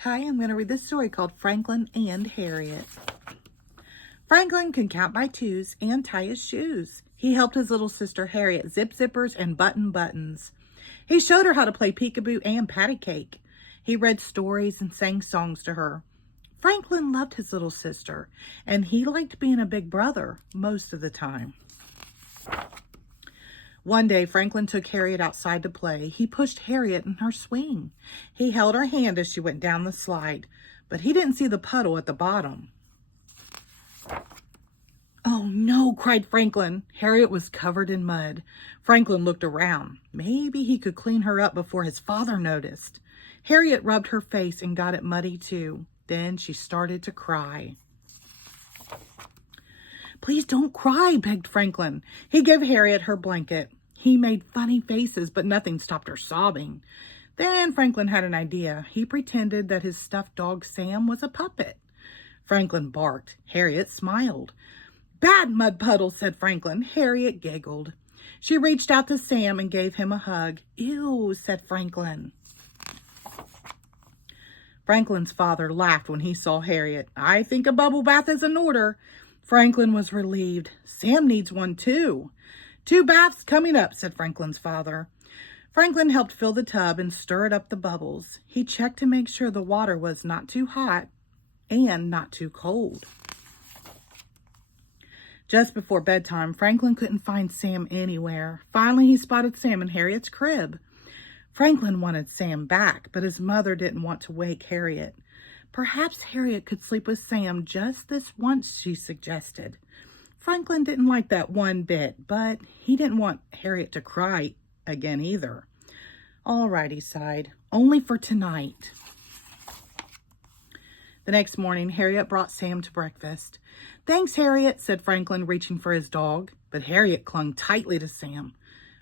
Hi, I'm going to read this story called Franklin and Harriet. Franklin could count by twos and tie his shoes. He helped his little sister Harriet zip zippers and button buttons. He showed her how to play peekaboo and patty cake. He read stories and sang songs to her. Franklin loved his little sister, and he liked being a big brother most of the time. One day, Franklin took Harriet outside to play. He pushed Harriet in her swing. He held her hand as she went down the slide, but he didn't see the puddle at the bottom. "Oh no," cried Franklin. Harriet was covered in mud. Franklin looked around. Maybe he could clean her up before his father noticed. Harriet rubbed her face and got it muddy too. Then she started to cry. "Please don't cry," begged Franklin. He gave Harriet her blanket. He made funny faces, but nothing stopped her sobbing. Then Franklin had an idea. He pretended that his stuffed dog Sam was a puppet. Franklin barked. Harriet smiled. "Bad mud puddle," said Franklin. Harriet giggled. She reached out to Sam and gave him a hug. "Ew," said Franklin. Franklin's father laughed when he saw Harriet. "I think a bubble bath is in order." Franklin was relieved. "Sam needs one too." "2 baths coming up," said Franklin's father. Franklin helped fill the tub and stirred up the bubbles. He checked to make sure the water was not too hot and not too cold. Just before bedtime, Franklin couldn't find Sam anywhere. Finally, he spotted Sam in Harriet's crib. Franklin wanted Sam back, but his mother didn't want to wake Harriet. Perhaps Harriet could sleep with Sam just this once, she suggested. Franklin didn't like that one bit, but he didn't want Harriet to cry again either. "All right," he sighed, "only for tonight." The next morning, Harriet brought Sam to breakfast. "Thanks, Harriet," said Franklin, reaching for his dog, but Harriet clung tightly to Sam.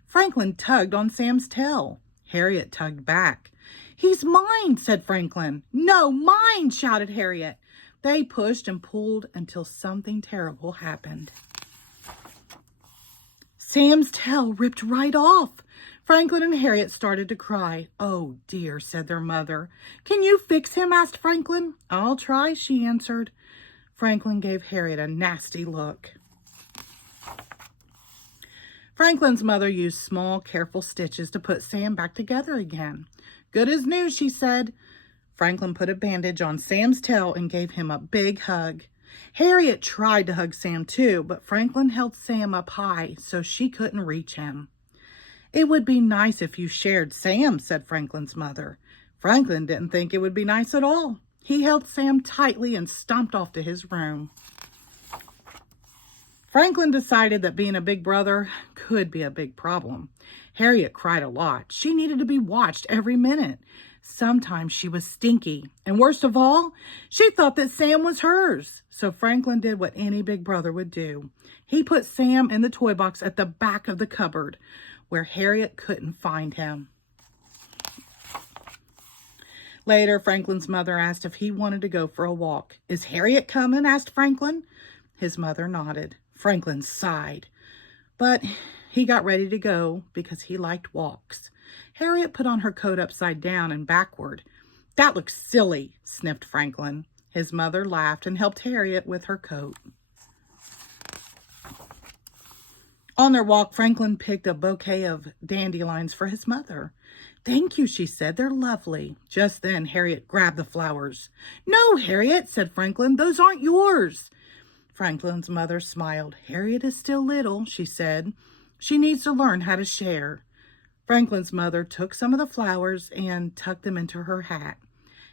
Franklin tugged on Sam's tail. Harriet tugged back. "He's mine," said Franklin. "No, mine," shouted Harriet. They pushed and pulled until something terrible happened. Sam's tail ripped right off. Franklin and Harriet started to cry. "Oh dear," said their mother. "Can you fix him?" asked Franklin. "I'll try," she answered. Franklin gave Harriet a nasty look. Franklin's mother used small, careful stitches to put Sam back together again. "Good as new," she said. Franklin put a bandage on Sam's tail and gave him a big hug. Harriet tried to hug Sam too, but Franklin held Sam up high so she couldn't reach him. "It would be nice if you shared Sam," said Franklin's mother. Franklin didn't think it would be nice at all. He held Sam tightly and stomped off to his room. Franklin decided that being a big brother could be a big problem. Harriet cried a lot. She needed to be watched every minute. Sometimes she was stinky, and worst of all, she thought that Sam was hers. So Franklin did what any big brother would do. He put Sam in the toy box at the back of the cupboard, where Harriet couldn't find him. Later, Franklin's mother asked if he wanted to go for a walk. "Is Harriet coming?" asked Franklin. His mother nodded. Franklin sighed, but he got ready to go because he liked walks. Harriet put on her coat upside down and backward. "That looks silly," sniffed Franklin. His mother laughed and helped Harriet with her coat. On their walk, Franklin picked a bouquet of dandelions for his mother. "Thank you," she said. "They're lovely." Just then, Harriet grabbed the flowers. "No, Harriet," said Franklin. "Those aren't yours." Franklin's mother smiled. "Harriet is still little," she said. "She needs to learn how to share." Franklin's mother took some of the flowers and tucked them into her hat.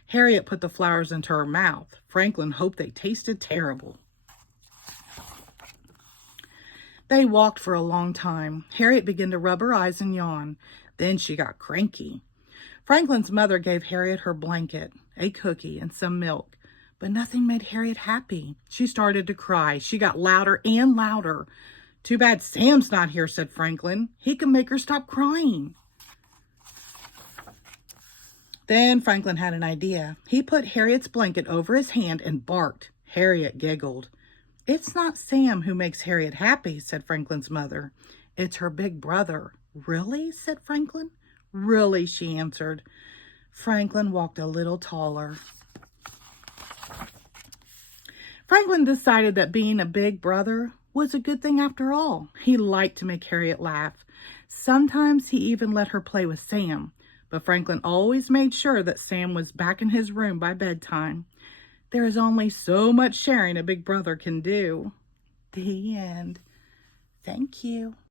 Harriet put the flowers into her mouth. Franklin hoped they tasted terrible. They walked for a long time. Harriet began to rub her eyes and yawn. Then she got cranky. Franklin's mother gave Harriet her blanket, a cookie, and some milk. But nothing made Harriet happy. She started to cry. She got louder and louder. "Too bad Sam's not here," said Franklin. "He can make her stop crying." Then Franklin had an idea. He put Harriet's blanket over his hand and barked. Harriet giggled. "It's not Sam who makes Harriet happy," said Franklin's mother. "It's her big brother." "Really?" said Franklin. "Really," she answered. Franklin walked a little taller. Franklin decided that being a big brother was a good thing after all. He liked to make Harriet laugh. Sometimes he even let her play with Sam, but Franklin always made sure that Sam was back in his room by bedtime. There is only so much sharing a big brother can do. The end. Thank you.